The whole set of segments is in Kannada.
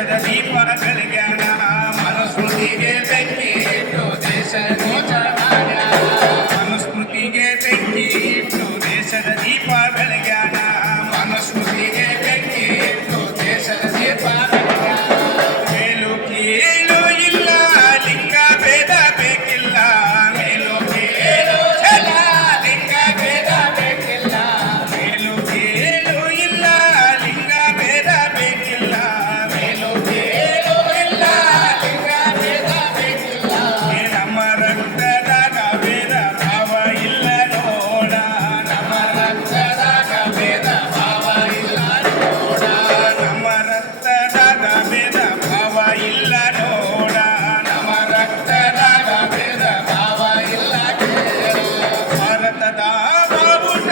ದೇಶದ ದೀಪ ಬೆಳಗ್ಯಾನ ಮನುಸ್ಮೃತಿಗೆ ಬೆಂಕಿ ಇಟ್ಟು ದೇಶ ಗೋಚ ಮಾಡ್ಯಾನ ಮನುಸ್ಮೃತಿಗೆ ಬೆಂಕಿ ಇಟ್ಟು ದೇಶದ ದೀಪ ಬೆಳಗ್ಯಾನ ಮನುಸ್ಮೃತಿಗೆ ಬೆಂಕಿ ಇಟ್ಟು ದೇಶದ ದೀಪ ಬೆಳಗ್ಯಾನ ಮೇಲು ಕೀಳು ಇಲ್ಲ ಲಿಂಗ ಭೇದ ಬೇಕಿಲ್ಲ ಮೇಲು ಕೀಳು ಇಲ್ಲ ಲಿಂಗ ಭೇದ ಬೇಕಿಲ್ಲ ಮೇಲು ಕೀಳು ಇಲ್ಲ ಲಿಂಗ ಭೇದ ಬೇಕಿಲ್ಲ ಮೇಲು ಕೀಳು ಇಲ್ಲ ಲಿಂಗ ಭೇದ ಬೇಕಿಲ್ಲ ನಮ್ಮ ರಕ್ತದಾಗ ಭೇದ ಭಾವ ಇಲ್ಲ ನೋಡ ನಮ್ಮ ರಕ್ತದಾಗ ಭೇದ ಭಾವ ಇಲ್ಲ ನೋಡ ನಮ್ಮ ರಕ್ತದಾಗ ಭೇದ ಭಾವ ಇಲ್ಲ ನೋಡ ನಮ್ಮ ರಕ್ತದಾಗ ಭೇದ ಭಾವ ಇಲ್ಲ ಭಾರತದ ಬಾವುಟ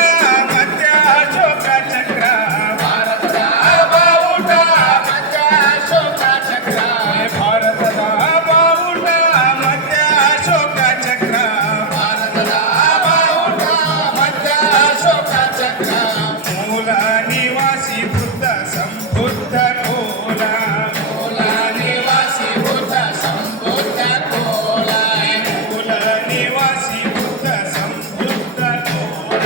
ಮಧ್ಯ ಅಶೋಕ ಚಕ್ರ ಭಾರತದ ಬಾವುಟ ಮಧ್ಯ ಅಶೋಕ ಚಕ್ರ ಭಾರತದ ಬಾವುಟ ಮಧ್ಯ ಅಶೋಕ ಚಕ್ರ ಭಾರತದ ಬಾವುಟ ಮಧ್ಯ ಅಶೋಕ ಚಕ್ರ ಮೂಲ ನಿವಾಸಿ ಬುದ್ಧ ಸಂಬುದ್ಧ ಕೋಲ ಮೂಲ ನಿವಾಸಿ ಬುದ್ಧ ಸಂಬುದ್ಧ ಕೋಲ ಮೂಲ ನಿವಾಸಿ ಬುದ್ಧ ಸಂಬುದ್ಧ ಕೋಲ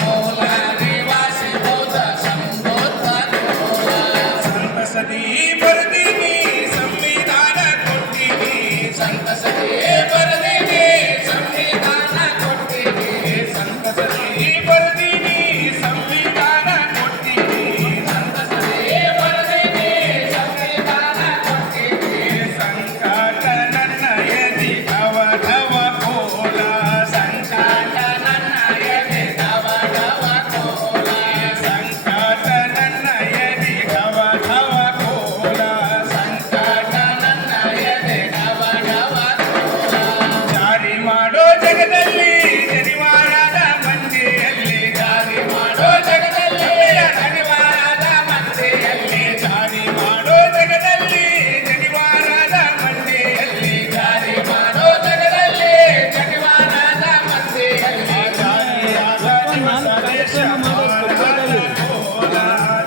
ಮೂಲ ನಿವಾಸಿ ಬುದ್ಧ ಸಂಬುದ್ಧ ಕೋಲ ಸಂತಸದಿ ಬರೆದಿನಿ ಸಂವಿಧಾನ ಕೊಟ್ಟಿನಿ ಸಂತಸದಿ ಬರೆದಿನಿ ಸಂವಿಧಾನ ಕೊಟ್ಟಿನಿ ಸಂತಸದಿ ಬರೆದಿನಿ ಸಂವಿಧಾನ ಕೊಟ್ಟಿನಿ ಸಂತಸದಿ ಬರೆದಿನಿ ಸಂವಿಧಾನ ಕೊಟ್ಟಿನಿ ಸಂಕಟ ನನ್ನ ಎದಿ ಧವ ಧವ ಕೋಲ ಸಂಕಟ ನನ್ನ ಎದಿ ಧವ ಧವ ಕೋಲ ಸಂಕಟ ನನ್ನ ಎದಿ ಧವ ಧವ ಕೋಲ ಸಂಕಟ ನನ್ನ ಎದಿ ಧವ ಧವ ಕೋಲ ಜಾರಿ ಮಾಡೋ ಜಗದಲ್ಲಿ ಜನಿವಾರದ ಮಂದಿಯಲ್ಲಿ ಜಾರಿ ಮಾಡೋ ಜಗದಲ್ಲಿ ಜನಿವಾರದ ಮಂದಿಯಲ್ಲಿ ಜಾರಿ ಮಾಡೋ ಜಗದಲ್ಲಿ ಜನಿವಾರದ ಮಂದಿಯಲ್ಲಿ ಜಾರಿ ಮಾಡೋ ಜಗದಲ್ಲಿ ಜನಿವಾರದ ಮಂದಿಯಲ್ಲಿ ಜಾರಿಯಾದ ದಿವಸ ದೇಶ ಭಾರತ ಕೋಲ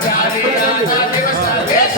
ಜಾರಿಯಾದ ದಿವಸ ದೇಶ